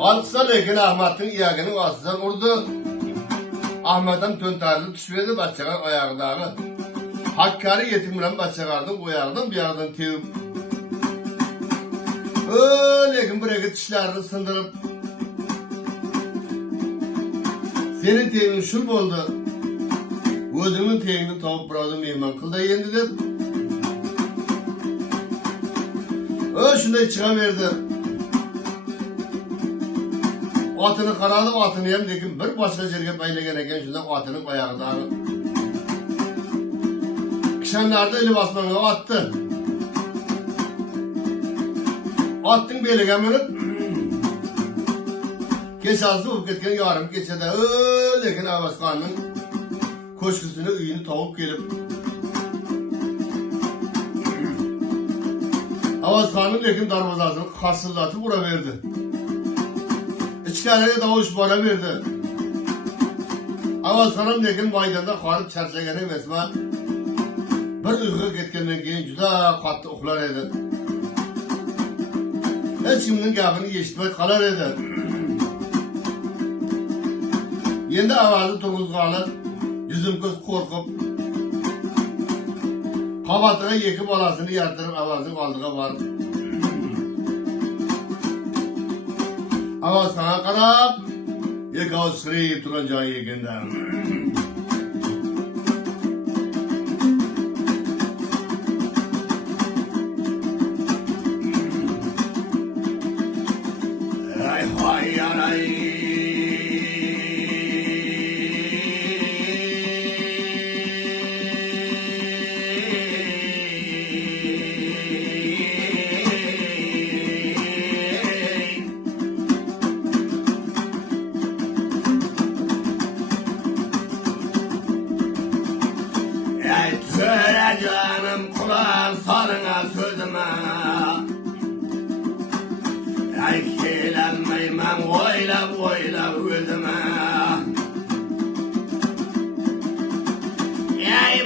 Alksa lekin Ahmet'in iyaginin vasıdan urdu. Ahmet'in töntarlı düşmedi başçağa ayağıdağı. Hakkari yetimlen başçağardın o ayağından bir ayağından tevip. Lekin buraya dişlerini sındırıp. Senin tevin şul oldu. Özünün tevini tavuk bıradı mehman kılda yendi dep. Şunday çıkaverdi. Atını karalıp atını yem lekin bir başka yerge baylagan eken şundan atının ayağıdağı. Kişenlerde eli basmana attı. Attın beliga minip. Keşası olup ketken yarım geçede lekin Avaskan'ın koşkusunu üyünü tavuk gelip. Avaskan'ın lekin darvazasını karsıllatıp vuraverdi. İçkariye davuş bana verdi. Avaskan'ın lekin maydanda karıp çarşagan emesma. Bir uyku ketkenden keyin juda katlı uxlar edi. Hiç kimnin gapini eshitmay qalar edi. Endi ovozi turg'izg'ani, yuzim ko'z qo'rqib, qavatiga yeki bolasini yartirib ovozning oldiga borib. Ovoz sana qarab, yekovoz sirayib turgan joyi ekanda. Söyle canım kulağın salına sözüme. Kelenmeymem oylap özüme.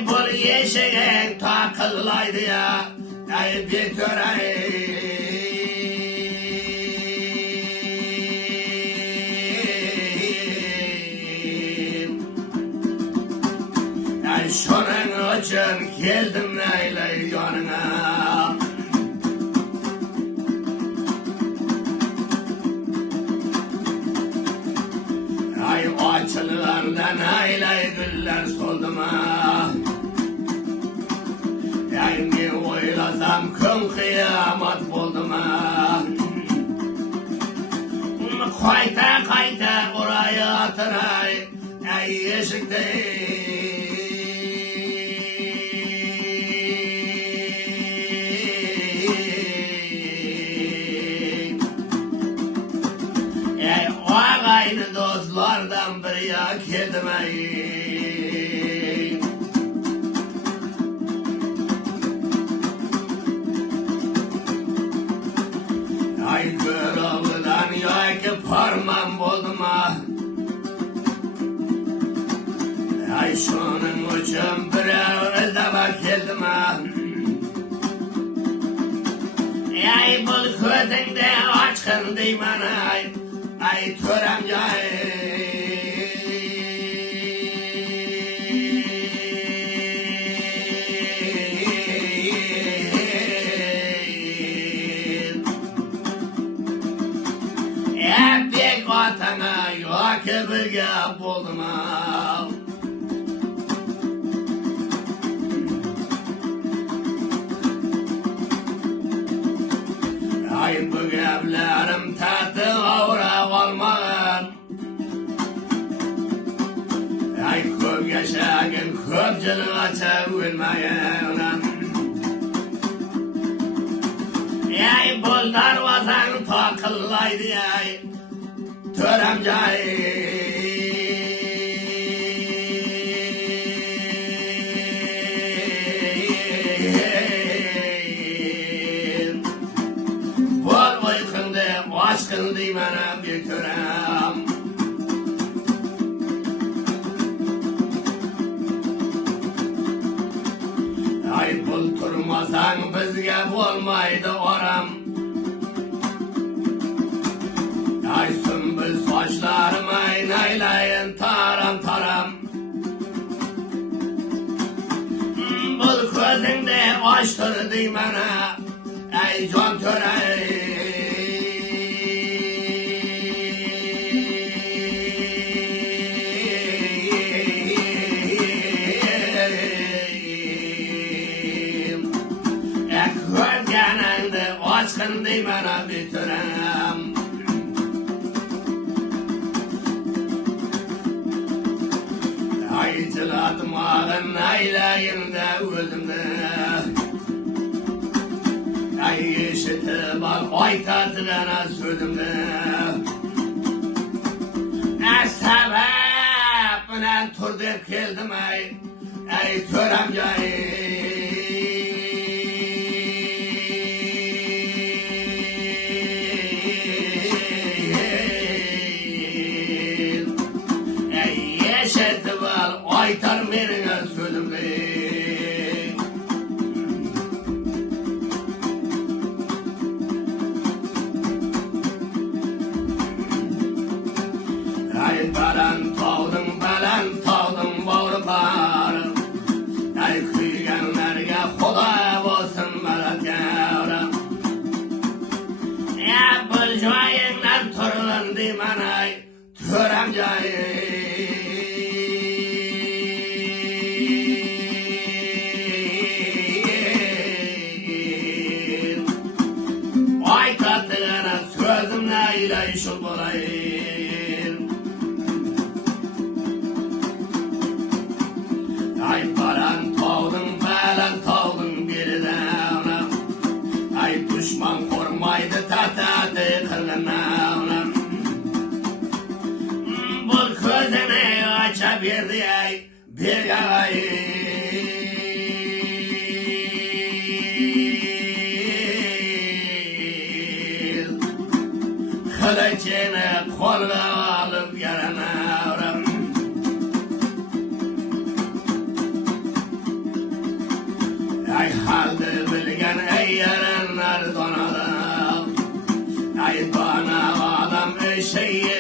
Bu yeşeğin takıllaydı ya. Bir töreğim. Şunun için geldim neyle yanına. Açılardan neyle güller soldum ha. Ne oylasam kım kıyamet buldum ha. Kayta oraya atıray. Yeşikte. Aynı dostlardan biri yak edmeyin. Kırıldan yak parmağım buldum ha. Şunun için bir özdeme geldim ha. Bu gözünde açkın deymen ay törem yay. Bek atana yok bir gap buldum ha. Bu gaplerim tatlı avra olmagan. Köp yaşagın köpçülük açar ölmeyen. Bu darvazan takıllaydı törem cahil. Aşkın dimene bir törem. Bul turmasan bizge olmaydı oram. Kuşlarım aynaylayın taram taram. Bul gözünde açtırdı bana ey can töre. Aşkın bana bitirem. Aycıladım ağın aylayında özümde. Ay işitip bak aytadı bana sözümde. Sebep bana tur deyip geldim ey törem cahil. Aytar menine sözümde. Ay balan tağdım bağrı bağrı. Ay kıyganlarga Xuda olsun balat yavrum. Ya bu joyindan turulundu bana törem cahil. Şol bolayım. Ay baran tağdın birine. Ay düşman kormaydı tatı kırgına. Bu gözünü açabildi bir gavayı. Kılıcını koluna alıp yaranırım. Ay halde bilgen ey yaranlar donadım. Ay bana adam eşeği